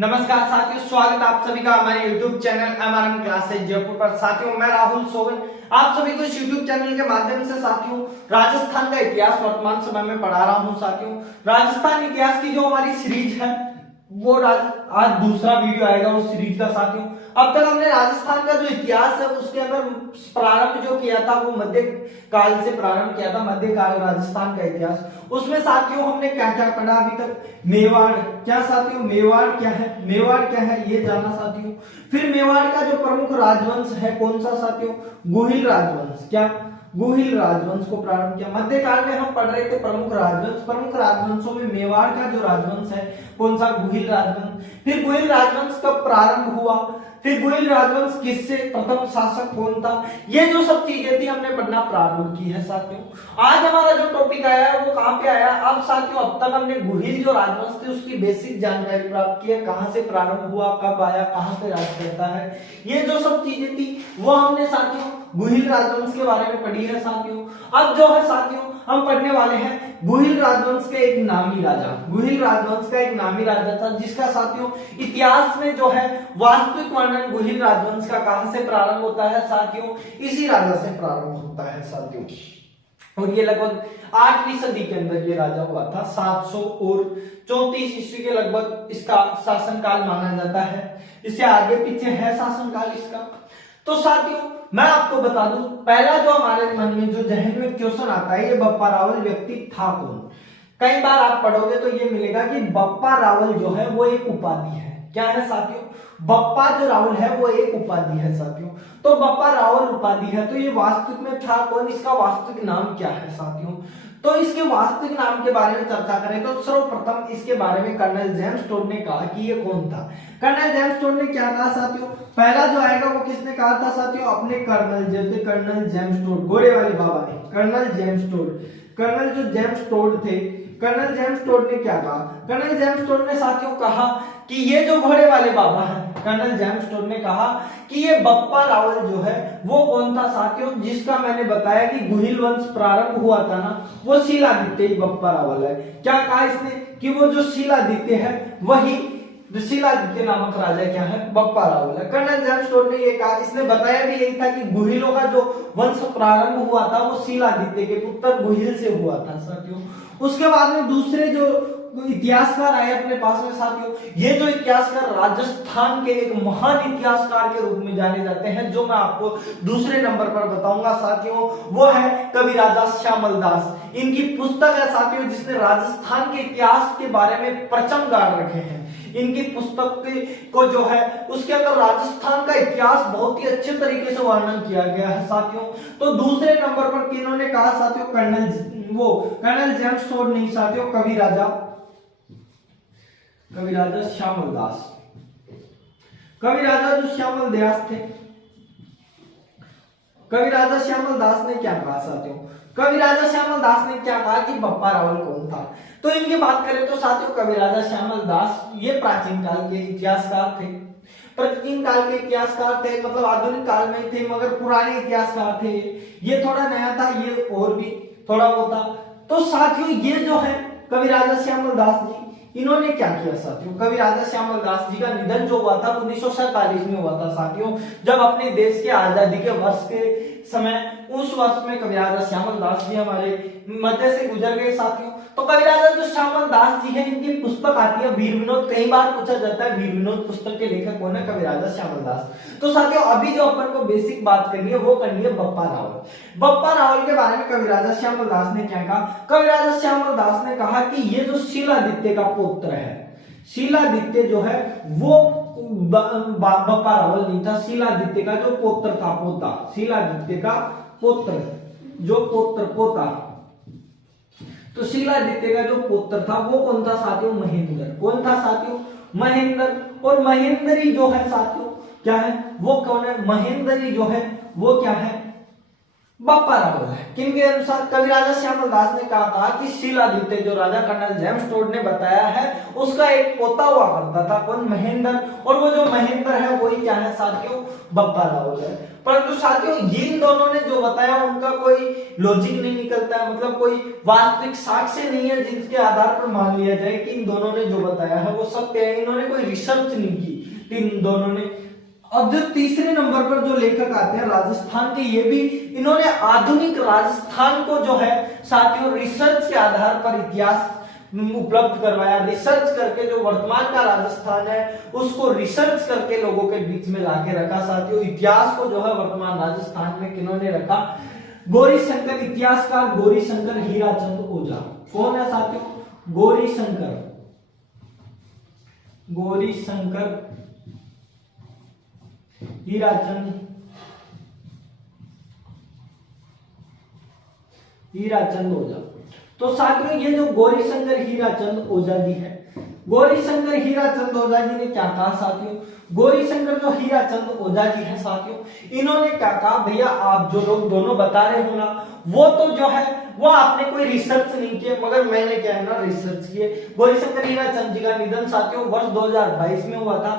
नमस्कार साथियों, स्वागत आप सभी का हमारे YouTube channel MRM classes Jaipur पर। साथियों, मैं राहुल सोगन आप सभी को इस YouTube चैनल के माध्यम से साथियों राजस्थान का इतिहास वर्तमान समय में पढ़ा रहा हूं। साथियों, राजस्थान इतिहास की जो हमारी सीरीज है वो आज दूसरा वीडियो आएगा उस सीरीज का। साथियों, अब तक हमने राजस्थान का जो इतिहास है उसके अंदर प्रारंभ जो किया था वो मध्य काल से प्रारंभ किया था, मध्यकाल राजस्थान का इतिहास। उसमें साथियों हमने क्या क्या पढ़ा अभी तक? मेवाड़ क्या साथियों, मेवाड़ क्या है, मेवाड़ क्या है ये जाना साथियों। फिर मेवाड़ का जो प्रमुख राजवंश है कौन सा साथियों? गुहिल राजवंश। क्या? गुहिल राजवंश को प्रारंभ किया। मध्यकाल में हम पढ़ रहे थे प्रमुख राजवंश, प्रमुख राजवंशों में मेवाड़ का जो राजवंश है कौन सा? गुहिल राजवंश। फिर गुहिल राजवंश कब प्रारंभ हुआ, फिर गुहिल राजवंश किससे, प्रथम शासक कौन था, ये जो सब चीजें थी हमने पढ़ना प्रारंभ की है। साथियों, आज हमारा जो टॉपिक आया है वो कहां पे आया? अब साथियों, अब तक हमने गुहिल जो राजवंश थे उसकी बेसिक जानकारी प्राप्त की है, कहां से प्रारंभ हुआ, कब आया, कहां पे राज करता है, ये जो सब चीजें थी वो हमने साथियों गुहिल राजवंश के बारे में पढ़ी है। साथियों, अब जो है साथियों हम पढ़ने वाले हैं गुहिल राजवंश के एक नामी राजा, गुहिल राजवंश का एक नामी राजा था जिसका साथियों इतिहास में जो है वास्तविक वर्णन गुहिल राजवंश का कहां से प्रारंभ होता है साथियों? इसी राजा से प्रारंभ होता है साथियों। और ये लगभग 8वीं सदी के अंदर ये राजा हुआ था। 734 ईस्वी के लगभग इसका शासनकाल माना जाता है। इससे आगे पीछे है शासनकाल इसका। तो साथियों मैं आपको बता दूं, पहला जो हमारे मन में जो जहन में क्वेश्चन आता है ये बप्पा रावल व्यक्ति था कौन? कई बार आप पढ़ोगे तो ये मिलेगा कि बप्पा रावल जो है वो एक उपाधि है। क्या है साथियों? बप्पा जो रावल है वो एक उपाधि है साथियों। तो बप्पा रावल उपाधि है, तो ये वास्तविक में था कौन? इसका वास्तविक नाम क्या है साथियों? तो इसके वास्तविक नाम के बारे में चर्चा करें तो सर्वप्रथम इसके बारे में कर्नल जेम्स टोड ने कहा कि ये कौन था। कर्नल जेम्स टोड ने क्या कहा साथियों? पहला जो आएगा वो किसने कहा था साथियों? अपने कर्नल जेम्स टोड, घोड़े वाले बाबा ने, कर्नल जेम्स टोड। कर्नल जो जेम्स टोड थे, कर्नल जेम्स टोड ने क्या कहा? कर्नल जेम्स टोड ने साथियों कहा कि ये जो घोड़े वाले बाबा हैं, कर्नल जेम्स टोड ने कहा कि ये बप्पा रावल जो है वो कौन था साथियों? जिसका मैंने बताया कि गुहिल वंश प्रारंभ हुआ था ना, वो शीलादित्य ही बप्पा रावल है। क्या कहा इसने? कि वो जो शीलादित्य है वही शीलादित्य नामक राजा क्या है? बप्पा रावल है। कर्नल जेम्स टोड ने ये कहा, इसने बताया भी यही था कि गुहिलों का जो वंश प्रारंभ हुआ था वो शीलादित्य के पुत्र गुहिल से हुआ था साथियों। उसके बाद में दूसरे जो इतिहासकार आए अपने पास में साथियों, ये जो इतिहासकार राजस्थान के एक महान इतिहासकार के रूप में जाने जाते हैं, जो मैं आपको दूसरे नंबर पर बताऊंगा साथियों, वो है कविराजा श्यामल दास। इनकी पुस्तक है साथियों जिसने राजस्थान के इतिहास के बारे में परचम गाड़ रखे हैं। इनकी पुस्तक को जो है उसके अंदर राजस्थान का इतिहास बहुत ही अच्छे तरीके से वर्णन किया गया है साथियों। तो दूसरे नंबर पर किन्होंने कहा साथियों? कर्नल जेम्स टोड नहीं साथियों, कविराजा श्यामल दास। कविराजा जो श्यामल दास थे, कविराजा श्यामल दास ने क्या कहा साथियों? कविराजा श्यामल दास ने क्या कहा कि बप्पा रावल कौन था? तो इनकी बात करें तो साथियों कविराजा श्यामल दास ये प्राचीन काल के इतिहासकार थे। प्राचीन काल के इतिहासकार थे, मतलब आधुनिक काल में थे मगर पुराने इतिहासकार थे। ये थोड़ा नया था, ये और भी थोड़ा वो था। तो साथियों ये जो है कविराजा श्यामल दास जी, इन्होंने क्या किया साथियों? कविराजा श्यामल दास जी का निधन जो हुआ था 1947 में हुआ था साथियों, जब अपने देश के आजादी के वर्ष के समय, उस वर्ष में कविराजा श्यामल दास जी हमारे मध्य से गुजर गए साथियों। तो कविराजा जो श्यामल दास जी हैं इनकी पुस्तक आती है वीर विनोद। कई बार पूछा जाता है वीर विनोद पुस्तक के लेखक कौन है? कविराजा श्यामल दास। तो साथियों अभी जो अपन को बेसिक बात करनी है वो करनी है बप्पा रावल। बप्पा रावल के बारे में कविराजा श्यामल दास ने क्या कहा? कविराजा श्यामल दास ने कहा कि ये जो शीलादित्य का पुत्र है, शीलादित्य जो है वो बप्पा रावल नहीं था, शीलादित्य का जो पुत्र था, पोता, शीलादित्य का पुत्र जो पोता, तो शीलादित्य का जो पुत्र था वो कौन था साथियों? महेंद्र। कौन था साथियों? महेंद्र। और महेंद्री जो है साथियों क्या है? वो कौन है? महेंद्री जो है वो क्या है? बप्पा रावल है। किनके अनुसार? कवि राजा श्यामल दास ने कहा कि शीलादित्य जो राजा कर्नल जेम्स टोड ने बताया है उसका एक पोता हुआ करता था, कौन? महेंद्र। और वो जो महेंद्र है वही क्या है साथियों? बप्पा रावल है। परंतु साथियों इन दोनों ने जो बताया उनका कोई लॉजिक नहीं निकलता है, मतलब कोई वास्तविक साक्ष्य नहीं है जिसके आधार पर मान लिया जाए कि इन दोनों ने जो बताया है वो सत्य है। इन्होंने कोई रिसर्च नहीं की इन दोनों ने। अब जो तीसरे नंबर पर जो लेखक आते हैं राजस्थान के, ये भी इन्होंने आधुनिक राजस्थान को जो है साथियों रिसर्च के आधार पर इतिहास उपलब्ध करवाया। रिसर्च करके जो वर्तमान का राजस्थान है उसको रिसर्च करके लोगों के बीच में लाके रखा साथियों। इतिहास को जो है वर्तमान राजस्थान में किन्होंने रखा? गौरीशंकर, इतिहासकार गौरीशंकर हीराचंद ओझा। कौन है साथियों? गौरीशंकर हीराचंद ओझा। तो साथियों ये जो गौरीशंकर हीराचंद ओझा जी है, गौरीशंकर हीराचंद ओझा जी ने क्या कहा साथियों? गौरीशंकर जो हीराचंद ओझा जी है साथियों, इन्होंने क्या कहा? भैया आप जो लोग दोनों बता रहे हो ना वो तो जो है वो आपने कोई रिसर्च नहीं किया, मगर मैंने क्या है ना रिसर्च किए। गौरीशंकर हीराचंद जी का निधन साथियों वर्ष 2022 में हुआ था।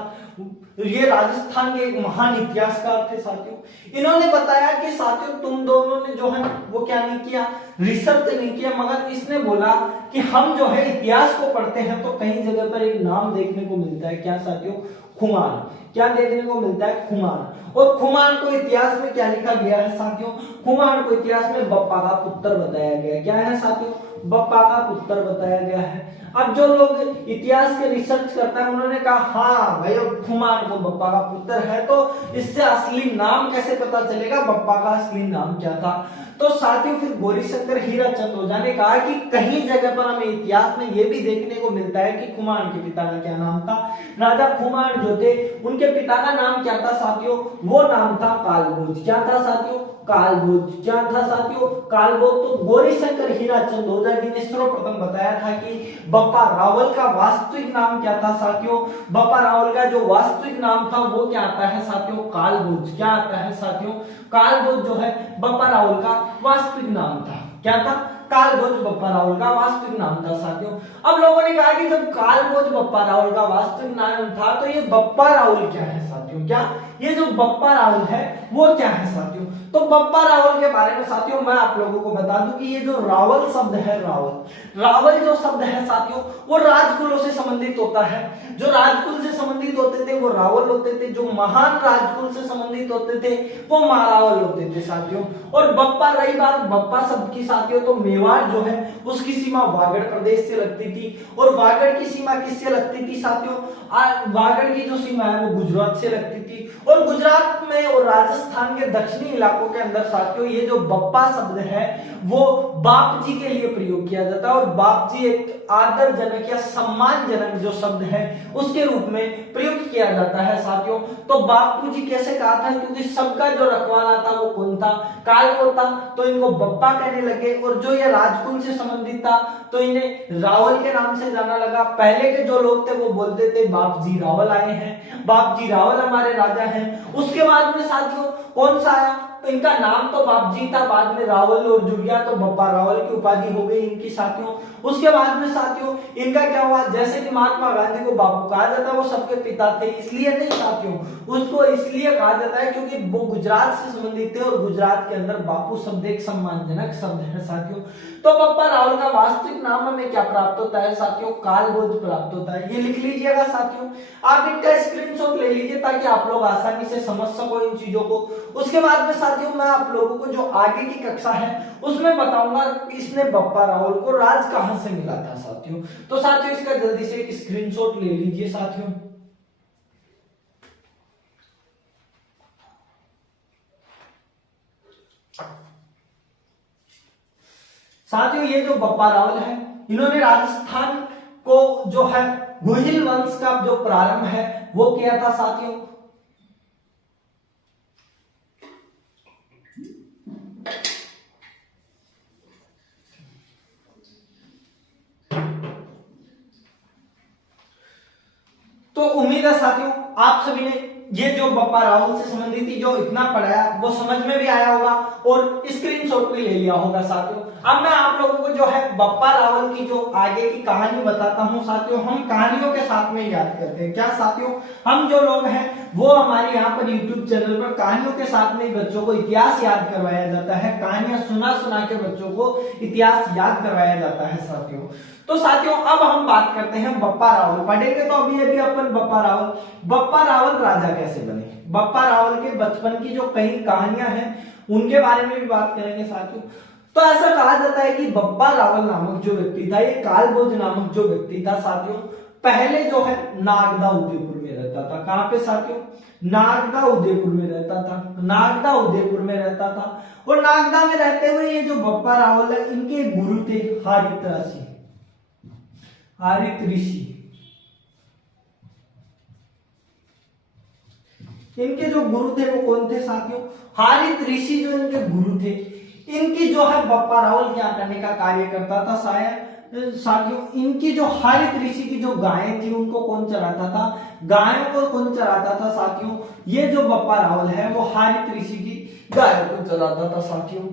ये राजस्थान के एक महान इतिहासकार थे साथियों। इन्होंने बताया कि साथियों तुम दोनों ने जो है वो क्या नहीं किया? रिसर्च नहीं किया, मगर इसने बोला कि हम जो है इतिहास को पढ़ते हैं तो कई जगह पर एक नाम देखने को मिलता है। क्या साथियों? खुमान। क्या देखने को मिलता है? खुमान। और खुमान को इतिहास में क्या लिखा गया है साथियों? खुमान को इतिहास में बप्पा का पुत्र बताया गया। क्या है साथियों? बप्पा का पुत्र बताया गया है। अब जो लोग इतिहास के रिसर्च करता है उन्होंने कहा हाँ भाई खुमान को बप्पा का पुत्र है, तो इससे असली नाम कैसे पता चलेगा? बप्पा का असली नाम क्या था? तो साथियों फिर गौरीशंकर हीराचंद ओझा ने कहा कि कहीं जगह पर हमें इतिहास में यह भी देखने को मिलता है कि खुमान के पिता का क्या नाम था? राजा खुमान जो थे उनके पिता का नाम क्या था साथियों? वो नाम था कालभोज। क्या था साथियों? कालभोज। क्या था साथियों? कालभोज। तो गौरीशंकर हीराचंद ओझा जी ने सर्वप्रथम बताया था कि बप्पा रावल का वास्तविक नाम क्या था साथियों? बप्पा रावल का जो वास्तविक नाम था वो क्या आता है साथियों? कालभोज। क्या आता है साथियों? कालभोज जो है बप्पा रावल का वास्तविक नाम था। क्या था? कालभोज बप्पा रावल का वास्तविक नाम था साथियों। अब लोगों ने कहा कि जब कालभोज बप्पा रावल का वास्तविक नाम था तो ये बप्पा रावल क्या है साथियों? क्या ये जो बप्पा रावल है वो क्या है साथियों? तो बप्पा रावल के बारे में साथियों मैं आप लोगों को बता दूं कि ये जो रावल शब्द है, रावल जो शब्द है साथियों वो राजकुलों से संबंधित होता है। जो राजकुल से संबंधित होते थे वो रावल होते थे, जो महान राजकुल से संबंधित होते थे वो महारावल होते थे साथियों। और बप्पा, रही बात बप्पा शब्द की साथियों, तो मेवाड़ जो है उसकी सीमा वागड़ प्रदेश से लगती थी। और वागड़ की सीमा किससे लगती थी साथियों? वागड़ की जो सीमा है वो गुजरात से लगती थी। और गुजरात में और राजस्थान के दक्षिणी इलाकों के अंदर साथियों ये जो बप्पा शब्द है वो बाप जी के लिए प्रयोग किया जाता है। और बाप जी एक आदरजनक या सम्मानजनक जो शब्द है उसके रूप में प्रयुक्त किया जाता है साथियों। तो बापू जी कैसे कहा था? क्योंकि सबका जो रखवाला था वो कौन था? कालभोज था, तो इनको बप्पा कहने लगे। और जो ये राजकुल से संबंधित था तो इन्हें रावल के नाम से जाना लगा। पहले के जो लोग थे वो बोलते थे बाप जी रावल आए हैं, बाप जी रावल हमारे राजा हैं। उसके बाद में साथियों कौन सा आया? तो इनका नाम तो बाप जी था, बाद में रावल और जुड़ गया तो बप्पा रावल की उपाधि हो गई इनकी साथियों। उसके बाद में साथियों इनका क्या हुआ? जैसे कि महात्मा गांधी को बापू कहा जाता है वो सबके पिता थे, इसलिए नहीं साथियों, उसको इसलिए कहा जाता है क्योंकि वो गुजरात से संबंधित थे और गुजरात के अंदर बापू शब्द एक सम्मानजनक शब्द है साथियों। तो बप्पा रावल का वास्तविक नाम हमें क्या प्राप्त होता है साथियों? कालभोज प्राप्त होता है। ये लिख लीजिएगा साथियों, आप इनका स्क्रीनशॉट ले लीजिए ताकि आप लोग आसानी से समझ सको इन चीजों को। उसके बाद में साथियों मैं आप लोगों को जो आगे की कक्षा है उसमें बताऊंगा इसने बप्पा रावल को राज कहां से मिला था साथियों। तो साथियों इसका जल्दी से एक स्क्रीनशॉट ले लीजिए साथियों। साथियों ये जो बप्पा रावल है इन्होंने राजस्थान को जो है गोहिल वंश का जो प्रारंभ है वो किया था साथियों। तो उम्मीद है साथियों आप सभी ने ये जो बप्पा रावल से संबंधित थी, जो इतना पढ़ाया वो समझ में भी आया होगा और स्क्रीनशॉट भी ले लिया होगा साथियों। अब मैं आप लोगों को जो है बप्पा रावल की जो आगे की कहानी बताता हूँ साथियों। हम कहानियों के साथ में याद करते हैं क्या साथियों, हम जो लोग हैं वो हमारे यहाँ पर यूट्यूब चैनल पर कहानियों के साथ में बच्चों को इतिहास याद करवाया जाता है, कहानियां सुना सुना के बच्चों को इतिहास याद करवाया जाता है साथियों। तो साथियों अब हम बात करते हैं बप्पा रावल, पढ़ेंगे तो अभी अपन बप्पा रावल राजा कैसे बने, बप्पा रावल के बचपन की जो कई कहानियां हैं उनके बारे में भी बात करेंगे साथियों। तो ऐसा कहा जाता है कि बप्पा रावल नामक जो व्यक्ति था, ये कालभोज नामक जो व्यक्ति था साथियों, पहले जो है नागदा उदयपुर में रहता था। कहां पे साथियों, नागदा उदयपुर में रहता था, नागदा उदयपुर में रहता था। और नागदा में रहते हुए ये जो बप्पा रावल है, इनके गुरु थे हारित ऋषि। इनके जो गुरु थे वो कौन थे साथियों, हारित ऋषि जो इनके गुरु थे। इनकी जो है बप्पा रावल क्या करने का कार्य करता था शायद साथियों, इनकी जो हारित ऋषि की जो गायें थी उनको कौन चराता था, गायों को कौन चराता था साथियों, ये जो बप्पा रावल है वो हारित ऋषि की गायों को चराता था साथियों,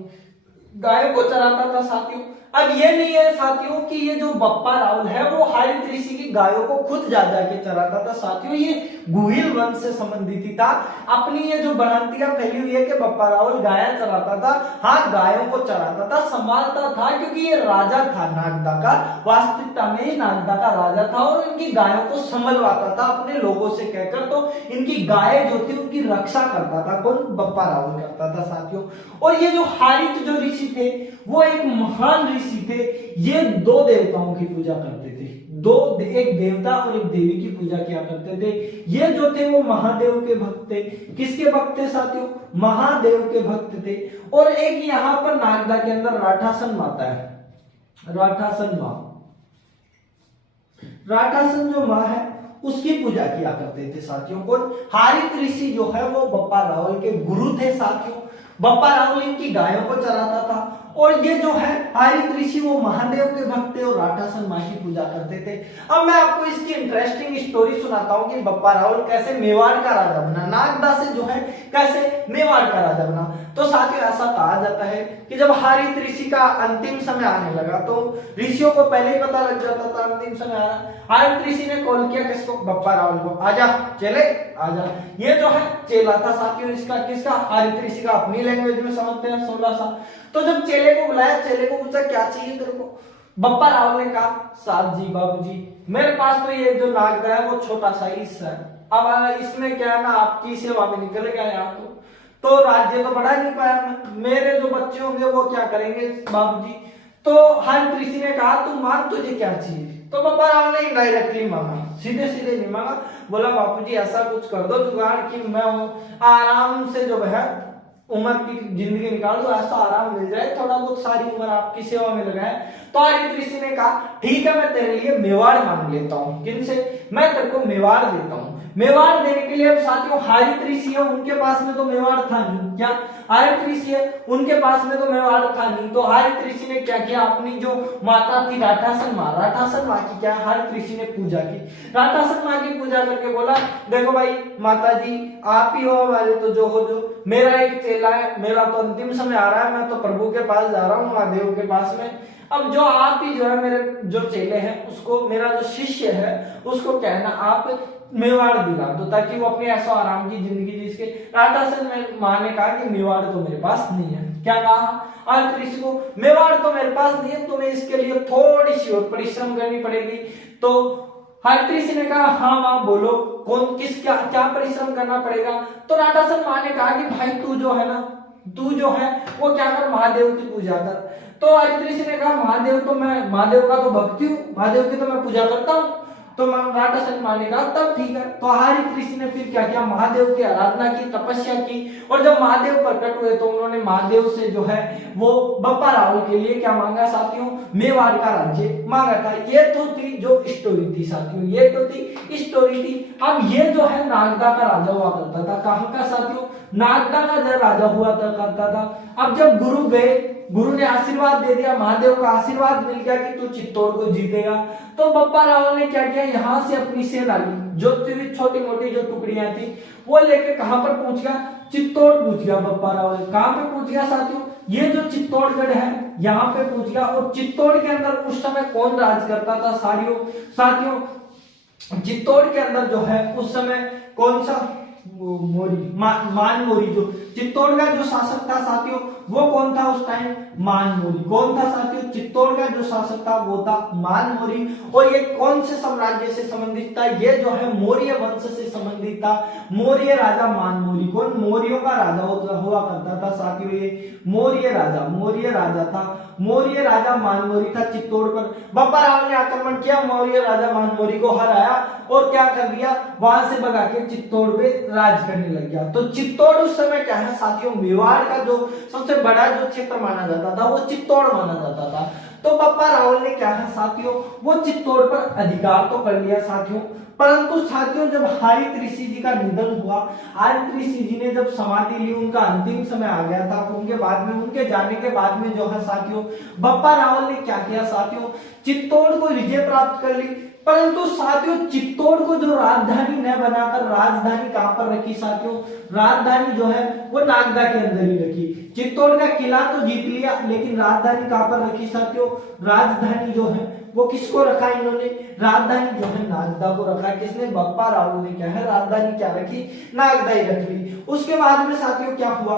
गायों को चराता था साथियों। अब ये नहीं है साथियों कि ये जो बप्पा रावल है वो हारित ऋषि की गायों को खुद जा जाके चराता था साथियों, ये गुहिल वंश से संबंधित था। अपनी ये जो भ्रांतियां फैली हुई है कि बप्पा रावल गाय चराता था, हाँ गायों को चराता था, संभालता था, क्योंकि ये राजा था नागदा का, वास्तविकता में ही नागदा का राजा था और इनकी गायों को संभलवाता था अपने लोगों से कहकर। तो इनकी गाय जो थी उनकी रक्षा करता था कौन, बप्पा रावल करता था साथियों। और ये जो हारित जो ऋषि थे वो एक महान ऋषि थे, ये दो देवताओं की पूजा करते थे, एक देवता और एक देवी की पूजा किया करते थे। ये जो थे वो महादेव के भक्त थे। किसके भक्त थे साथियों, महादेव के भक्त थे। और एक यहाँ पर नागदा के अंदर राठासन माता है, राठासन माँ, राठासन जो माँ है उसकी पूजा किया करते थे साथियों। और हारित ऋषि जो है वो बप्पा रावल के गुरु थे साथियों। बप्पा रावल इनकी गायों को चराता था और ये जो है हारित ऋषि वो महादेव के भक्त थे और राठासन माँ की पूजा करते थे। अब मैं आपको इसकी इंटरेस्टिंग स्टोरी सुनाता हूँ कि बप्पा रावल कैसे मेवाड़ का राजा बना, नागदा से जो है कैसे मेवाड़ का राजा बना। तो साथियों ऐसा कहा जाता है कि जब हारित ऋषि का अंतिम समय आने लगा तो ऋषियों को पहले ही पता लग जाता था अंतिम समय आ रहा। हारित ऋषि ने कॉल किया किसको, बप्पा रावल को, आजा चले आजा। ये जो है चेला था साथियों इसका, किसका, हारित ऋषि का, अपनी लैंग्वेज में समझते हैं 16 साल। तो जब चेले को बुलाया, चेले को पूछा क्या चाहिए तेरे को, बप्पा रावल ने कहा साहब जी बाबूजी मेरे पास तो ये जो नागदा है वो छोटा सा ही हिस्सा है, अब इसमें क्या है ना आपकी सेवा में निकल गया यहाँ तो राज्य तो बढ़ा नहीं पाया मैं, मेरे जो बच्चे होंगे वो क्या करेंगे बाबूजी। तो हारित ऋषि ने कहा तू मांग तुझे क्या चाहिए। तो बप्पा रावल ने इनडायरेक्टली मांगा, सीधे सीधे नहीं मांगा, बोला बापूजी ऐसा कुछ कर दो जुगाड़ कि मैं आराम से जो है उम्र की जिंदगी निकाल दो, ऐसा आराम मिल जाए, थोड़ा बहुत सारी उम्र आपकी सेवा में लगाए। तो हारित ऋषि ने कहा ठीक है मैं तेरे लिए मेवाड़ मांग लेता हूँ, किनसे, मैं तेरे को मेवाड़ देता हूँ। मेवाड़ देने के लिए अब साथियों हारित ऋषि है उनके पास में तो मेवाड़ था नहीं, क्या हारित ऋषि है उनके पास में तो मेवाड़ था नहीं। तो हारित ऋषि ने क्या किया, अपनी जो माता थी राठासन माँ, राठासन माँ की क्या हारित ऋषि ने पूजा की। राठासन माँ की पूजा करके बोला देखो भाई माता जी आप ही हो हमारे तो जो हो जो, मेरा एक चेला है, मेरा तो अंतिम समय आ रहा है, मैं तो प्रभु के पास जा रहा हूँ महादेव के पास में। अब जो आप ही जो है मेरे जो चेले हैं उसको, मेरा जो शिष्य है उसको कहना आप मेवाड़ दिला दो ताकि वो अपने ऐसा आराम की जिंदगी जी सके। राठासन माँ ने कहा कि मेवाड़ तो मेरे पास नहीं है। क्या कहा हारित ऋषि को, मेवाड़ तो मेरे पास नहीं है, तुम्हें इसके लिए थोड़ी सी और परिश्रम करनी पड़ेगी। तो हारित ऋषि ने कहा हाँ माँ बोलो कौन किस क्या परिश्रम करना पड़ेगा। तो राठासन माँ ने कहा कि भाई तू जो है ना, तू जो है वो क्या कर, महादेव की पूजा कर। तो हारित ऋषि ने कहा महादेव तो मैं, महादेव का तो भक्ति हूँ, महादेव की तो मैं पूजा करता हूँ। तो राठासन माँ ने कहा तब ठीक है। तो हारित ऋषि ने फिर क्या किया, महादेव की आराधना की, तपस्या की, और जब महादेव प्रकट हुए तो उन्होंने महादेव से जो है वो बप्पा रावल के लिए क्या मांगा साथियों, मेवाड़ का राज्य मांगा था। ये तो थी जो स्टोरी थी साथियों, ये तो थी स्टोरी थी। अब ये जो है नागदा का राजा हुआ करता था, कहाँ का साथियों, नागदा का जो राजा हुआ करता था। अब जब गुरु गए गुरु ने आशीर्वाद दे दिया, महादेव का आशीर्वाद मिल गया कि तू चित्तौड़ को जीतेगा। तो बप्पा रावल ने क्या किया, यहाँ से अपनी सेना ली, जो छोटी मोटी जो टुकड़ियां थी वो लेके कहां पर पहुंच गया, चित्तौड़ पहुंच गया। बप्पा रावल कहां पे पहुंच गया साथियों, ये जो चित्तौड़गढ़ है यहाँ पे पहुंच गया। और चित्तौड़ के अंदर उस समय कौन राज करता था साथियों, चित्तौड़ के अंदर जो है उस समय कौन सा मान मोरी, जो चित्तौड़ का जो शासक था साथियों वो कौन था उस टाइम, मान मोरी। कौन था साथियों, चित्तौड़ का जो शासक था वो था मान मोरी। और ये कौन से साम्राज्य से संबंधित था, ये जो है मौर्य वंश से संबंधित था। मौर्य राजा मान मोरी, कौन, मौर्यों का राजा हुआ करता था साथियों, ये मौर्य राजा था। मौर्य राजा मान मोरी था चित्तौड़ पर। बप्पा रावल ने आक्रमण किया, मौर्य राजा मान मोरी को हराया और क्या कर दिया, वहां से भगा के चित्तौड़ पे राज करने लग गया। तो चित्तौड़ उस समय क्या है साथियों, मेवाड़ का जो सबसे बड़ा जो क्षेत्र माना जाता था वो चित्तौड़ माना जाता था। तो बप्पा रावल ने क्या है साथियों, वो चित्तौड़ पर अधिकार तो कर लिया साथियों। परंतु साथियों जब हारित ऋषि जी का निधन हुआ, हारित ऋषि जी ने जब समाधि ली, उनका अंतिम समय आ गया था, उनके बाद में, उनके जाने के बाद में जो है साथियों बप्पा रावल ने क्या किया साथियों, चित्तौड़ को विजय प्राप्त कर ली। परंतु साथियों चित्तौड़ को जो राजधानी न बनाकर राजधानी कहां पर रखी साथियों, राजधानी जो है वो नागदा के अंदर ही रखी। चित्तौड़ का किला तो जीत लिया, लेकिन राजधानी कहां पर रखी साथियों, राजधानी जो है वो किसको रखा इन्होंने, राजधानी जो है नागदा को रखा। किसने, बप्पा रावल ने क्या है राजधानी क्या रखी, नागदा ही रख ली। उसके बाद में साथियों क्या हुआ,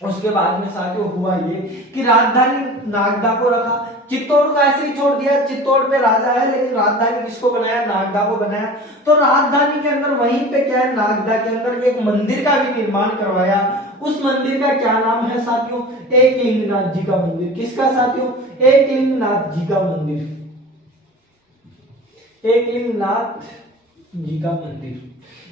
उसके बाद में साथियों हुआ ये कि राजधानी नागदा को रखा, चित्तौड़ को ऐसे ही छोड़ दिया। चित्तौड़ पे राजा है लेकिन राजधानी किसको बनाया, नागदा को बनाया। तो राजधानी के अंदर वहीं पे क्या है, नागदा के अंदर एक मंदिर का भी निर्माण करवाया। उस मंदिर का क्या नाम है साथियों, एकलिंगनाथ जी का मंदिर। किसका साथियों, एकलिंगनाथ जी का मंदिर, एकलिंगनाथ जी का मंदिर।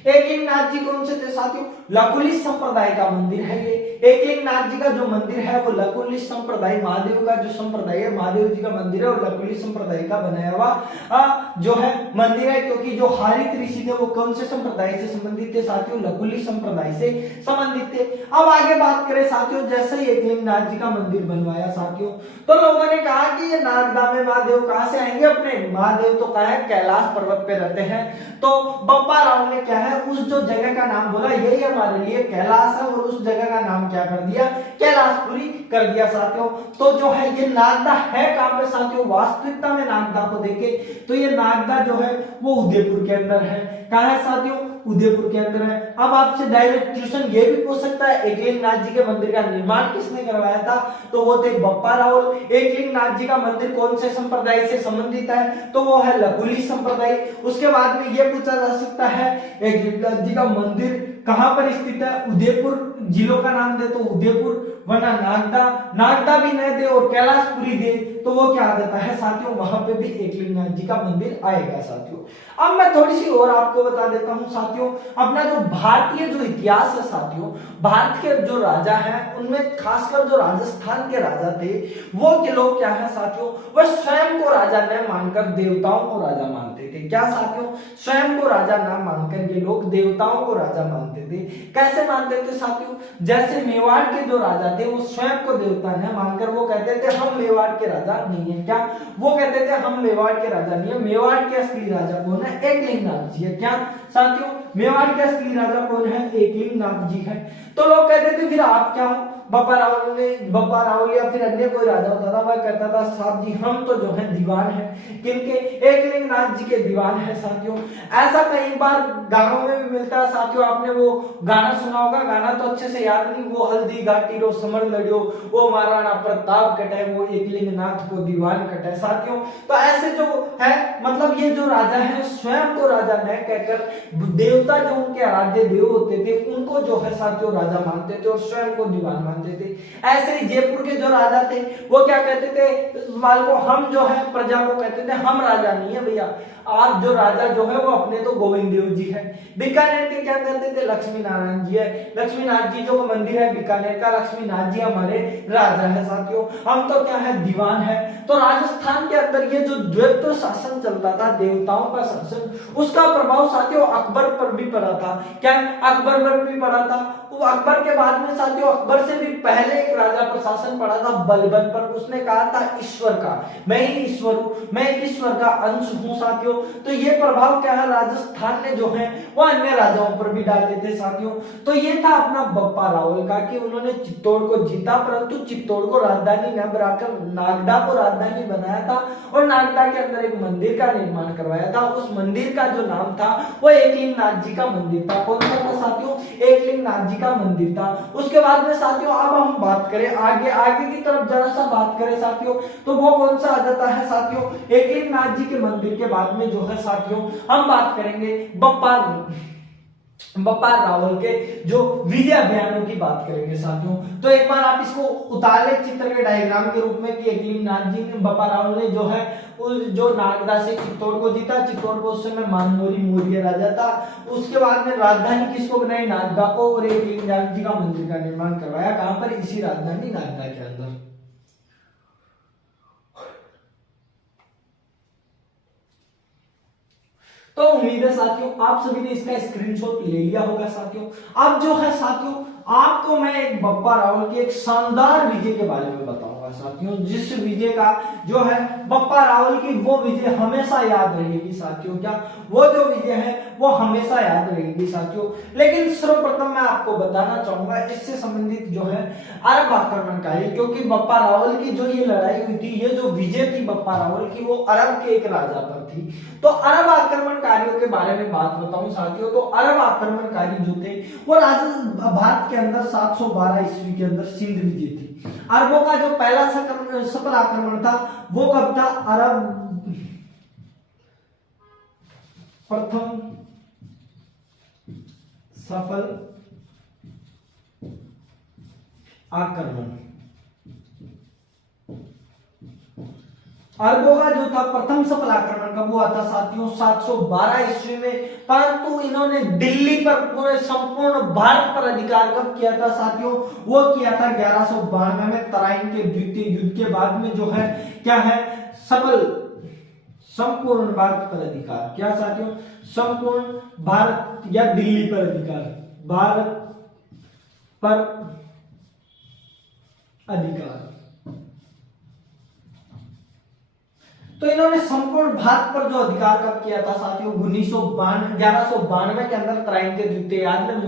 एकलिंगनाथ जी कौन से थे साथियों, लकुलिश संप्रदाय का मंदिर है ये। एकलिंगनाथ जी का जो मंदिर है वो लकुलिश संप्रदाय, महादेव का जो संप्रदाय है, महादेव जी का मंदिर है और लकुलिश संप्रदाय का बनाया हुआ जो है मंदिर है। क्योंकि जो हारित ऋषि थे वो कौन से संप्रदाय से संबंधित थे साथियों, लकुलिश संप्रदाय से संबंधित थे। अब आगे बात करें साथियों, जैसे ही एकलिंगनाथ जी का मंदिर बनवाया साथियों, तो लोगों ने कहा कि ये नागदा में महादेव कहां से आएंगे, अपने महादेव तो कहां है, कैलाश पर्वत पे रहते हैं। तो बप्पा राव ने क्या है उस जो जगह का नाम बोला, यही हमारे लिए कैलाश है, और उस जगह का नाम क्या कर दिया, कैलाशपुरी कर दिया साथियों। तो जो है ये नागदा है कहां पे साथियों, वास्तविकता में नागदा को देखे तो ये नागदा जो है वो उदयपुर के अंदर है। कहां है साथियों, उदयपुर के अंदर है। अब आपसे डायरेक्ट क्वेश्चन ये भी पूछ सकता है, एकलिंगनाथ जी के मंदिर का निर्माण किसने करवाया था, तो वो थे बप्पा रावल। एकलिंगनाथ जी का मंदिर कौन से संप्रदाय से संबंधित है, तो वो है लकुली संप्रदाय। उसके बाद में ये पूछा जा सकता है एकलिंगनाथ जी का मंदिर कहां पर स्थित है, उदयपुर, जिलों का नाम दे तो उदयपुर, वरना नागदा, नागदा भी नहीं दे और कैलाशपुरी दे तो वो क्या आ जाता है साथियों, वहां पे भी एकलिंगनाथ जी का मंदिर आएगा साथियों। अब मैं थोड़ी सी और आपको बता देता हूं साथियों, अपना जो भारतीय जो इतिहास है साथियों, भारत के जो राजा हैं उनमें खासकर जो राजस्थान के राजा थे वो के लोग क्या है साथियों, वह स्वयं को राजा न मानकर देवताओं को राजा मानते थे। क्या साथियों, स्वयं को राजा न मानकर ये लोग देवताओं को राजा मानते थे। कैसे मानते थे साथियों, जैसे मेवाड़ के जो राजा थे वो स्वयं को देवता न मानकर वो कहते थे हम मेवाड़ के राजा नहीं है। क्या वो कहते थे, हम मेवाड़ के राजा नहीं है, मेवाड़ के असली राजा कौन है, एकलिंगनाथ जी है। क्या साथियों, मेवाड़ के असली राजा कौन है, एकलिंगनाथ जी है। तो लोग कहते थे फिर आप क्या हो, बप्पा रावल या फिर अन्य कोई राजा होता था, वह कहता था साहब जी हम तो जो है दीवान है, किनके, एकलिंगनाथ जी के दीवान है साथियों। ऐसा कई बार गानों में भी मिलता है साथियों, आपने वो गाना सुना होगा, गाना तो अच्छे से याद नहीं, वो हल्दी घाटी रो समर लड़ियो, वो महाराणा प्रताप कटे, वो एकलिंगनाथ को दीवान कटे साथियों। तो ऐसे जो है मतलब ये जो राजा है स्वयं को राजा न कहकर देवता जो उनके आराध्य देव होते थे उनको जो है साथियों राजा मानते थे और स्वयं को दीवान मानते थे। ऐसे ही जयपुर के जो राजा थे वो क्या कहते थे, माल को हम जो है प्रजा को कहते थे हम राजा नहीं है भैया, आप जो राजा जो है वो अपने तो गोविंद देव जी है। बीकानेर के क्या कहते थे, लक्ष्मी नारायण जी है, लक्ष्मी नाथ जी जो मंदिर है बीकानेर का, लक्ष्मी नाथ जी हमारे राजा है साथियों, हम तो क्या है दीवान है। तो राजस्थान के अंदर ये जो द्वैत शासन चलता था, देवताओं का शासन, उसका प्रभाव साथियों अकबर पर भी पड़ा था। क्या अकबर पर भी पड़ा था, वो अकबर के बाद में साथियों अकबर से भी फिर पहले एक राजा पर शासन पड़ा था बलबन पर, उसने कहा था ईश्वर का, मैं ही ईश्वर हूं, मैं एक ईश्वर का अंश हूं साथियों। तो ये प्रभाव क्या है, राजस्थान ने जो है वो अन्य राजाओं पर भी डाले थे साथियों। तो ये था अपना बप्पा रावल का कि उन्होंने चित्तौड़ को जीता, परंतु चित्तौड़ को राजधानी न बनाकर नागदा को राजधानी बनाया था और नागदा के अंदर एक मंदिर का निर्माण करवाया था। उस मंदिर का जो नाम था वो एकलिंगनाथ जी का मंदिर था। कौन सा था साथियों, एकलिंगनाथ जी का मंदिर था। उसके बाद में साथियों अब हम बात करें आगे की तरफ जरा सा बात करें साथियों, तो वो कौन सा आ जाता है साथियों, एकलिंगनाथ जी के मंदिर के बाद में जो है साथियों हम बात करेंगे बप्पा रावल के जो विजय अभियानों की बात करेंगे साथियों। तो एक बार आप इसको उतार ले चित्र के डायग्राम के रूप में कि एकलिंगनाथ जी ने, बप्पा रावल ने जो है जो नागदा से चित्तौड़ को जीता, चित्तौड़ को उस समय मानमोरी मौर्य राजा था। उसके बाद में राजधानी किसको बनाई, नागदा को, और एकलिंगनाथ जी का मंदिर का निर्माण करवाया। कहां पर, इसी राजधानी नागदा के अंदर। तो उम्मीद है साथियों आप सभी ने इसका स्क्रीनशॉट ले लिया होगा साथियों। अब जो है साथियों आपको मैं एक बप्पा रावल के एक शानदार विजय के बारे में बताऊंगा साथियों, जिस विजय का जो है बप्पा रावल की वो विजय हमेशा याद रहेगी साथियों। क्या वो जो विजय है वो हमेशा याद रहेगी साथियों। लेकिन सर्वप्रथम मैं आपको बताना चाहूंगा इससे संबंधित जो है अरब आक्रमणकारी, क्योंकि बप्पा रावल की जो ये लड़ाई हुई थी, ये जो विजय थी बप्पा रावल की, वो अरब के एक राजा पर थी। तो अरब आक्रमणकारियों के बारे में बात बताऊं साथियों, तो अरब आक्रमणकारी जो थे वो भारत के अंदर 712 ईस्वी के अंदर सिंध विजय थी। अरबों का जो पहला सफल आक्रमण था वो कब था, अरब प्रथम सफल आक्रमण, अरबों का जो था प्रथम सफल आक्रमण कब हुआ था साथियों, 712 ईस्वी में। परंतु इन्होंने दिल्ली पर पूरे संपूर्ण भारत पर अधिकार कब किया था साथियों, वो किया था 1192 में तराइन के द्वितीय युद्ध के बाद में जो है क्या है, संपूर्ण भारत पर अधिकार। क्या साथियों, संपूर्ण भारत या दिल्ली पर अधिकार, भारत पर अधिकार। तो इन्होंने संपूर्ण भारत पर जो अधिकार कब किया था साथियों, 1192 के अंदर तराइन के द्वितीय याद में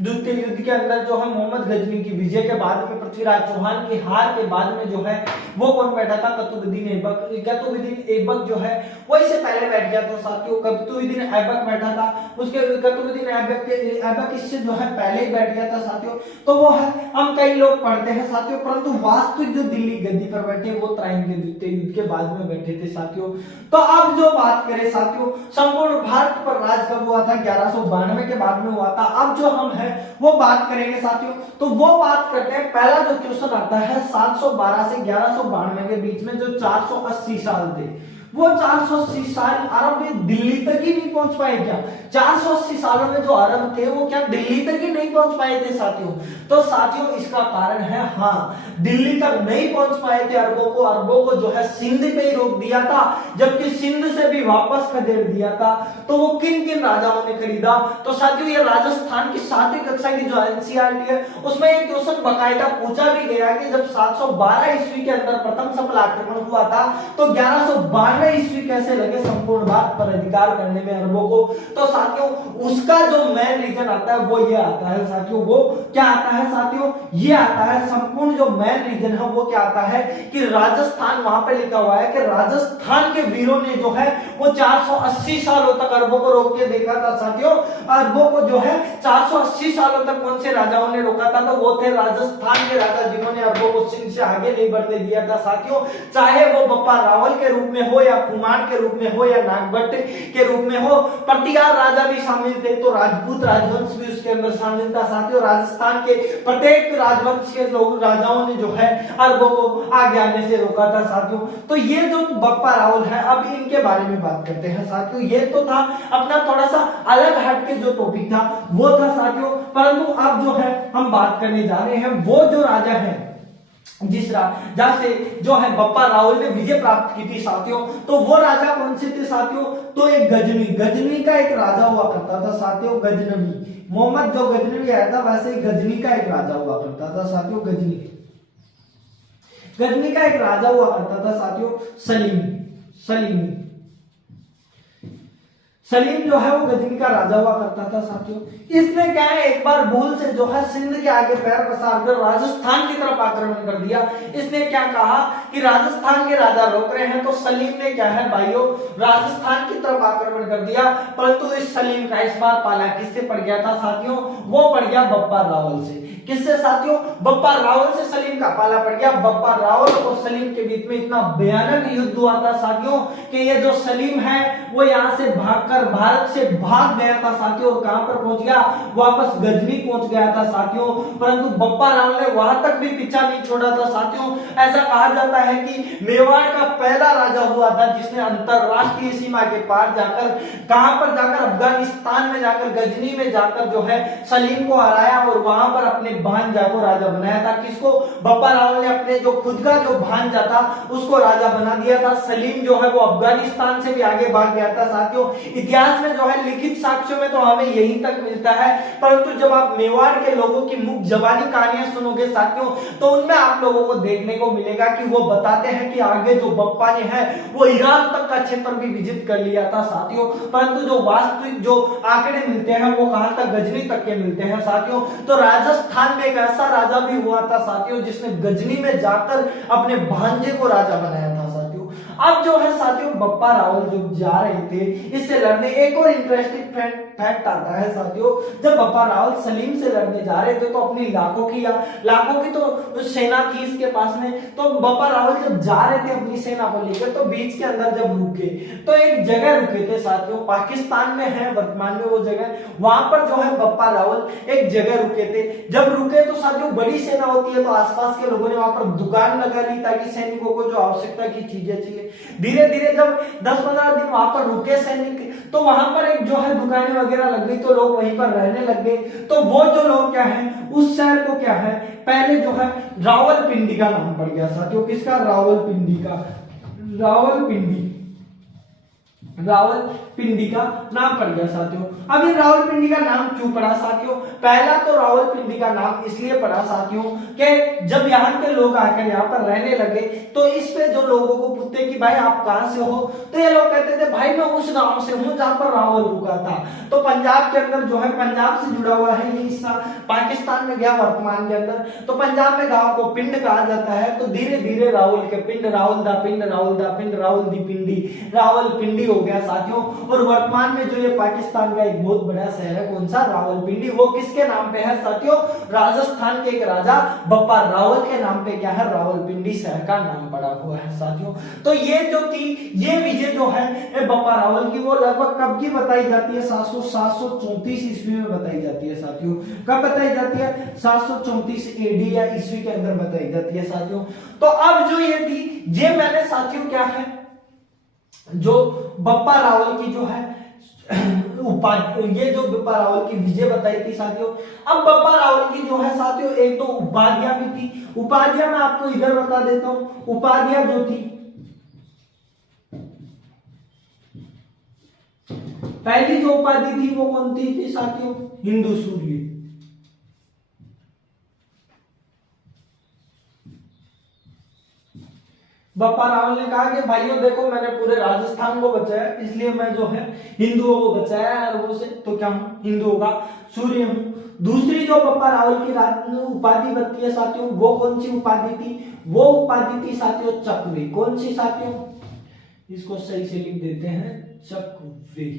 द्वितीय युद्ध के अंदर जो है मोहम्मद गजनी की विजय के बाद में, पृथ्वीराज चौहान की हार के बाद में जो है वो कौन बैठा था, कुतुबुद्दीन ऐबक जो है वो इससे पहले बैठ गया था साथियों। कुतुबुद्दीन ऐबक बैठा था, उसके कुतुबुद्दीन ऐबक इससे जो है पहले ही बैठ गया था साथियों। तो वो है हम कई लोग पढ़ते हैं साथियों, परंतु वास्तविक जो दिल्ली गद्दी पर बैठे वो तराइन के द्वितीय युद्ध के बाद में बैठे थे साथियों। तो अब जो बात करें साथियों संपूर्ण भारत पर राज कब हुआ था, 1192 के बाद में हुआ था। अब जो हम है वो बात करेंगे साथियों, तो वो बात करते हैं, पहला जो क्वेश्चन आता है 712 से 1192 के बीच में जो 480 साल थे, वो 480 साल अरब दिल्ली तक ही नहीं पहुंच पाए। क्या 480 सालों में जो अरब थे वो क्या दिल्ली तक ही नहीं पहुंच पाए थे साथियों। तो साथियों इसका कारण है, हाँ दिल्ली तक नहीं पहुंच पाए थे अरबों को जो है सिंध पे ही रोक दिया था, जबकि सिंध से भी वापस खदेड़ दिया था। तो वो किन किन राजाओं ने खरीदा, तो साथियों ये राजस्थान की 7वीं कक्षा की जो एनसीईआरटी है उसमें एक क्वेश्चन बकायदा पूछा भी गया कि जब 712 ईस्वी के अंदर प्रथम सफल आक्रमण हुआ था तो 1192 ईस्वी कैसे लगे संपूर्ण भारत पर अधिकार करने में अरबों को। तो साथियों उसका जो मेन रीजन आता है वो ये आता है साथियों, वो क्या आता है साथियों, ये आता है संपूर्ण जो मेन रीजन है वो क्या आता है कि राजस्थान, वहां पे लिखा हुआ है कि राजस्थान के वीरों ने जो है वो 480 सालों तक अरबों को रोक के देखा था साथियों। अरबों को जो है 480 सालों तक कौन से राजाओं ने रोका था, तो वो थे राजस्थान के राजा, जिन्होंने अरबों को सिंध से आगे नहीं बढ़ने दिया था साथियों। चाहे वो बप्पा रावल के रूप में हो या कुमार के रूप में हो या नागभट्ट के रूप में हो, प्रतिहार राजा भी शामिल थे, तो राजपूत राजवंश भी उसके अंदर शामिल था साथियों। राजस्थान के प्रत्येक राजवंश के लोग राजाओं ने जो है अरबों को आगे आने से रोका था साथियों। तो ये जो बप्पा रावल है अब इनके बारे में बात करते हैं साथियों। ये तो था अपना थोड़ा सा अलग हट के जो टॉपिक था वो था साथियों, परंतु अब जो है हम बात करने जा रहे हैं वो जो राजा है जिस राजा से जो है बप्पा रावल ने विजय प्राप्त की थी साथियों, तो वो राजा कौन से थे साथियों, तो एक गजनी का एक राजा हुआ करता था साथियों, मोहम्मद जो गजनवी आया था वैसे ही गजनी का एक राजा हुआ करता था साथियों, गजनी का एक राजा हुआ करता था साथियों, सलीम जो है वो गजनी का राजा हुआ करता था साथियों। इसने क्या है, एक बार भूल से जो है सिंध के आगे पैर पसार कर राजस्थान की तरफ आक्रमण कर दिया। इसने क्या कहा कि राजस्थान के राजा रोक रहे हैं, तो सलीम ने क्या है भाइयों राजस्थान की तरफ आक्रमण कर दिया। परंतु इस सलीम का इस बार पाला किससे पड़ गया था साथियों, वो पड़ गया बप्पा रावल से। किससे साथियों, बप्पा रावल से सलीम का पाला पड़ गया। बप्पा रावल और सलीम के बीच में इतना भयानक युद्ध हुआ था साथियों कि ये जो सलीम है वो यहाँ से भागकर भारत से भाग गया था साथियों। और कहां पर पहुंच गया, वापस गजनी पहुंच गया था साथियों। परंतु बप्पा रावल ने वहां तक भी पीछा नहीं छोड़ा था साथियों। ऐसा कहा जाता है कि मेवाड़ का पहला राजा हुआ था जिसने अंतरराष्ट्रीय सीमा के पार जाकर, कहां पर जाकर, अफगानिस्तान में जाकर, गजनी में जाकर जो है सलीम को हराया और वहां पर अपने भांजा को राजा बनाया था। किसको, बप्पा रावल ने अपने जो खुद का जो भांजा था उसको राजा बना दिया था। सलीम जो है वो अफगानिस्तान से भी आगे भाग गया था साथियों। इतिहास में जो है लिखित साक्ष्यों में तो हमें यहीं तक मिलता है, परंतु जब आप मेवाड़ के लोगों की मुख जबानी कहानियां सुनोगे साथियों तो उनमें आप लोगों को देखने को मिलेगा कि वो बताते हैं कि आगे जो बप्पा ने है वो ईरान तक का क्षेत्र भी विजिट कर लिया था साथियों। परंतु जो वास्तविक जो आंकड़े मिलते हैं वो कहां तक, गजनी तक के मिलते हैं साथियों। तो राजस्थान में एक ऐसा राजा भी हुआ था साथियों जिसने गजनी में जाकर अपने भांजे को राजा बनाया था साथियों। अब जो है साथियों बप्पा रावल जो जा रहे थे इससे लड़ने, एक और इंटरेस्टिंग फैक्ट आता है साथियों, जब बप्पा रावल सलीम से लड़ने जा रहे थे तो अपनी लाखों की तो सेना थी इसके पास में। तो बप्पा रावल जब जा रहे थे अपनी सेना को लेकर तो बीच के अंदर जब रुके तो एक जगह रुके थे साथियों, पाकिस्तान में है वर्तमान में वो जगह। वहां पर जो है बप्पा रावल एक जगह रुके थे। जब रुके तो साथियों बड़ी सेना होती है तो आसपास के लोगों ने वहां पर दुकान लगा ली ताकि सैनिकों को जो आवश्यकता की चीजें चाहिए। धीरे धीरे जब 10-15 दिन वहां पर रुके सैनिक तो वहां पर एक जो है दुकानें वगैरह लग गई तो लोग वहीं पर रहने लग गए। तो वो जो लोग क्या है उस शहर को क्या है पहले जो है रावलपिंडी का नाम पड़ गया साथियों। किसका, रावलपिंडी का नाम पड़ गया साथियों। अब ये रावलपिंडी का नाम क्यों पड़ा साथियों, पहला तो रावलपिंडी का नाम इसलिए पड़ा साथियों कि जब यहाँ के लोग आकर यहाँ पर रहने लगे तो इस पे जो लोगों को पूछते कि भाई आप कहां से हो, तो ये लोग कहते थे भाई मैं उस गांव से हूं जहां पर रावल रुका था। तो पंजाब के अंदर जो है, पंजाब से जुड़ा हुआ है ये हिस्सा, पाकिस्तान में गया वर्तमान के अंदर, तो पंजाब में गांव को पिंड कहा जाता है। तो धीरे धीरे रावल के पिंड, रावल दा पिंड, रावल दी पिंडी, रावलपिंडी हो गया साथियों। और वर्तमान में जो ये पाकिस्तान का एक बहुत बड़ा शहर है, कौन सा, रावलपिंडी, वो किसके नाम पे है साथियों, राजस्थान के एक राजा बप्पा रावल के नाम पे क्या है, रावलपिंडी शहर का नाम पड़ा हुआ है साथियों। तो ये जो थी ये विजय जो है बप्पा रावल की वो लगभग कब की बताई जाती है, 734 ईस्वी में बताई जाती है साथियों। कब बताई जाती है, 734 एडी या ईस्वी के अंदर बताई जाती है साथियों। तो अब जो ये थी ये मैंने साथियों क्या है जो बप्पा रावल की जो है ये जो बप्पा रावल की विजय बताई थी साथियों। अब बप्पा रावल की जो है साथियों एक तो उपाधियां भी थी। उपाधियां मैं आपको इधर बता देता हूं। उपाधियां जो थी, पहली जो उपाधि थी वो कौन थी साथियों, हिंदू सूर्य। बप्पा रावल ने कहा कि भाइयों देखो मैंने पूरे राजस्थान को बचाया इसलिए मैं जो है हिंदुओं को बचाया अरबों से, तो क्या हूं, हिंदुओं का सूर्य हूं। दूसरी जो बप्पा रावल की उपाधि बनती है साथियों वो कौन सी उपाधि थी, वो उपाधि थी साथियों चकवे। कौन सी साथियों, इसको सही से लिख देते हैं, चकवे।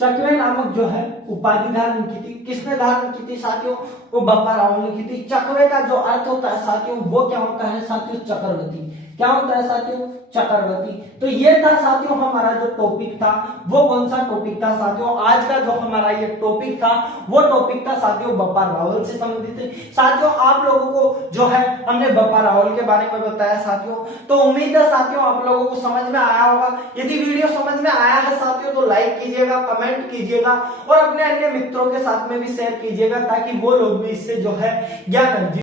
चकवे नामक जो है उपाधि धारण की थी। किसने धारण की थी साथियों, वो बप्पा रावल ने की थी। चकवे का जो अर्थ होता है साथियों वो क्या होता है साथियों, चक्रवर्ती। क्या होता है साथियों, चक्रवर्ती। तो ये था साथियों हमारा जो टॉपिक था वो कौन सा टॉपिक था साथियों, आज का जो हमारा ये टॉपिक था वो टॉपिक था साथियों बप्पा रावल से संबंधित। साथियों आप लोगों को जो है हमने बप्पा रावल के बारे में बताया साथियों, तो उम्मीद है साथियों आप लोगों को समझ में आया होगा। यदि वीडियो समझ में आया है साथियों तो लाइक कीजिएगा, कमेंट कीजिएगा और अपने अन्य मित्रों के साथ में भी शेयर कीजिएगा ताकि वो लोग भी इससे जो है ज्ञान